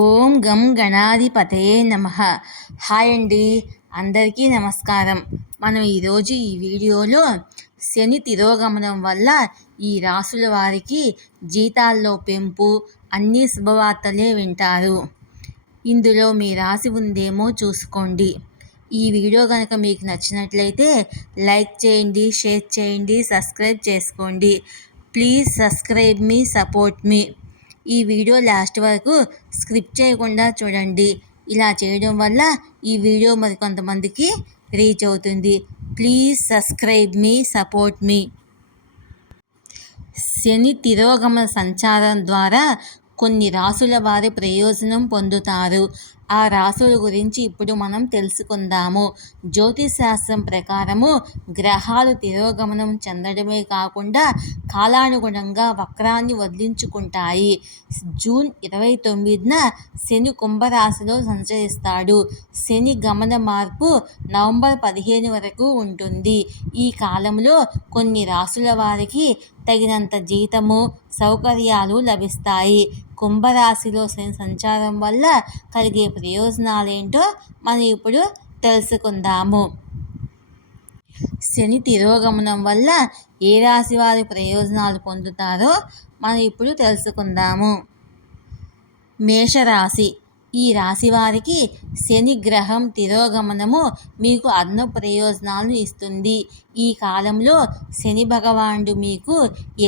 ఓం గం గణాధిపతయే నమః. హాయ్ అండి, అందరికీ నమస్కారం. మనం ఈరోజు ఈ వీడియోలో శని తిరోగమనం వల్ల ఈ రాసుల వారికి జీతాల్లో పెంపు, అన్ని శుభవార్తలే వింటారు. ఇందులో మీ రాశి ఉందేమో చూసుకోండి. ఈ వీడియో కనుక మీకు నచ్చినట్లయితే లైక్ చేయండి, షేర్ చేయండి, సబ్స్క్రైబ్ చేసుకోండి. ప్లీజ్ సబ్స్క్రైబ్ మీ, సపోర్ట్ మీ. ఈ వీడియో లాస్ట్ వరకు స్క్రిప్ట్ చేయకుండా చూడండి. ఇలా చేయడం వల్ల ఈ వీడియో మరికొంతమందికి రీచ్ అవుతుంది. ప్లీజ్ సబ్స్క్రైబ్ మీ, సపోర్ట్ మీ. శని తిరోగమన సంచారం ద్వారా కొన్ని రాసుల వారి ప్రయోజనం పొందుతారు. ఆ రాసుల గురించి ఇప్పుడు మనం తెలుసుకుందాము. జ్యోతిశాస్త్రం ప్రకారము గ్రహాలు తిరోగమనం చెందడమే కాకుండా కాలానుగుణంగా వక్రాన్ని వదిలించుకుంటాయి. జూన్ 29న శని కుంభరాశిలో సంచరిస్తాడు. శని గమన మార్పు నవంబర్ 15 వరకు ఉంటుంది. ఈ కాలంలో కొన్ని రాసుల వారికి తగినంత జీతము, సౌకర్యాలు లభిస్తాయి. కుంభరాశిలో శని సంచారం వల్ల కలిగే ప్రయోజనాలేంటో మనం ఇప్పుడు తెలుసుకుందాము. శని తిరోగమనం వల్ల ఏ రాశి వారి ప్రయోజనాలు పొందుతారో మనం ఇప్పుడు తెలుసుకుందాము. మేషరాశి. ఈ రాశి వారికి శని గ్రహం తిరోగమనము మీకు అదనపు ప్రయోజనాలను ఇస్తుంది. ఈ కాలంలో శని భగవానుడు మీకు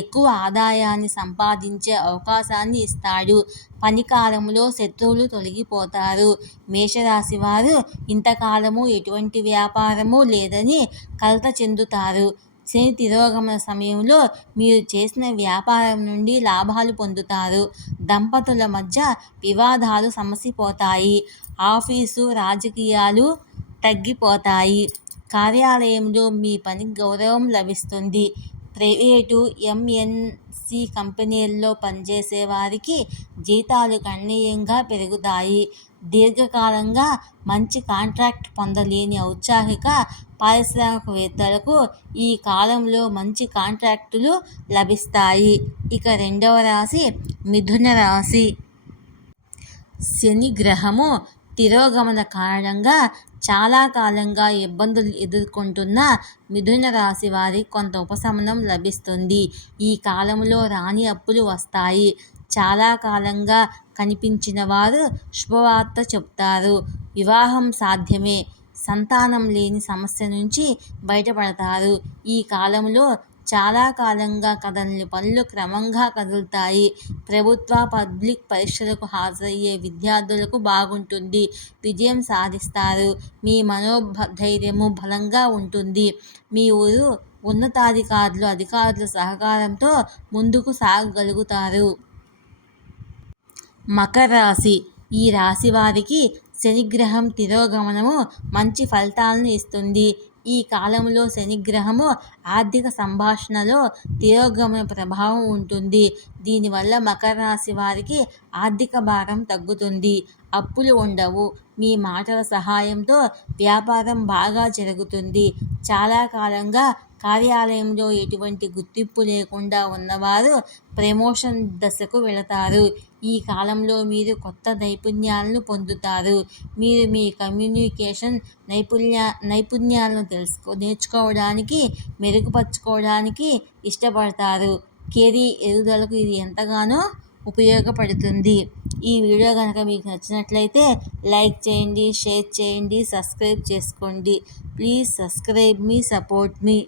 ఎక్కువ ఆదాయాన్ని సంపాదించే అవకాశాన్ని ఇస్తాడు. పని కాలంలో శత్రువులు తొలగిపోతారు. మేషరాశి వారు ఇంతకాలము ఎటువంటి వ్యాపారము లేదని కలత చెందుతారు. శని తిరోగమన సమయంలో మీరు చేసిన వ్యాపారం నుండి లాభాలు పొందుతారు. దంపతుల మధ్య వివాదాలు సమసిపోతాయి. ఆఫీసు, రాజకీయాలు తగ్గిపోతాయి. కార్యాలయంలో మీ పనికి గౌరవం లభిస్తుంది. ప్రైవేటు, ఎంఎన్సి కంపెనీల్లో పనిచేసే వారికి జీతాలు గణనీయంగా పెరుగుతాయి. దీర్ఘకాలంగా మంచి కాంట్రాక్ట్ పొందలేని ఔత్సాహిక పారిశ్రామికవేత్తలకు ఈ కాలంలో మంచి కాంట్రాక్టులు లభిస్తాయి. ఇక రెండవ రాశి మిథున రాశి. శని గ్రహము తిరోగమన కారణంగా చాలా కాలంగా ఇబ్బందులు ఎదుర్కొంటున్న మిథున రాశి వారి కొంత ఉపశమనం లభిస్తుంది. ఈ కాలంలో రాని అప్పులు వస్తాయి. చాలా కాలంగా కనిపించిన వారు శుభవార్త చెప్తారు. వివాహం సాధ్యమే. సంతానం లేని సమస్య నుంచి బయటపడతారు. ఈ కాలంలో చాలా కాలంగా కదలని పనులు క్రమంగా కదులుతాయి. ప్రభుత్వ, పబ్లిక్ పరీక్షలకు హాజరయ్యే విద్యార్థులకు బాగుంటుంది. విజయం సాధిస్తారు. మీ మనోధైర్యము బలంగా ఉంటుంది. మీ ఊరు అధికారుల సహకారంతో ముందుకు సాగగలుగుతారు. మకర రాశి. ఈ రాశి వారికి శనిగ్రహం తిరోగమనము మంచి ఫలితాలను ఇస్తుంది. ఈ కాలంలో శనిగ్రహము ఆర్థిక సంభాషణలో తిరోగమన ప్రభావం ఉంటుంది. దీనివల్ల మకర రాశి వారికి ఆర్థిక భారం తగ్గుతుంది. అప్పులు ఉండవు. మీ మాటల సహాయంతో వ్యాపారం బాగా జరుగుతుంది. చాలా కాలంగా కార్యాలయంలో ఎటువంటి గుర్తింపు లేకుండా ఉన్నవారు ప్రమోషన్ దశకు వెళతారు. ఈ కాలంలో మీరు కొత్త నైపుణ్యాలను పొందుతారు. మీరు మీ కమ్యూనికేషన్ నైపుణ్యాలను నేర్చుకోవడానికి, మెరుగుపరుచుకోవడానికి ఇష్టపడతారు. కెరీర్ ఎదుగుదలకు ఇది ఎంతగానో ఉపయోగపడుతుంది. ఈ వీడియో కనుక మీకు నచ్చినట్లయితే లైక్ చేయండి, షేర్ చేయండి, సబ్స్క్రైబ్ చేసుకోండి. Please subscribe me, support me.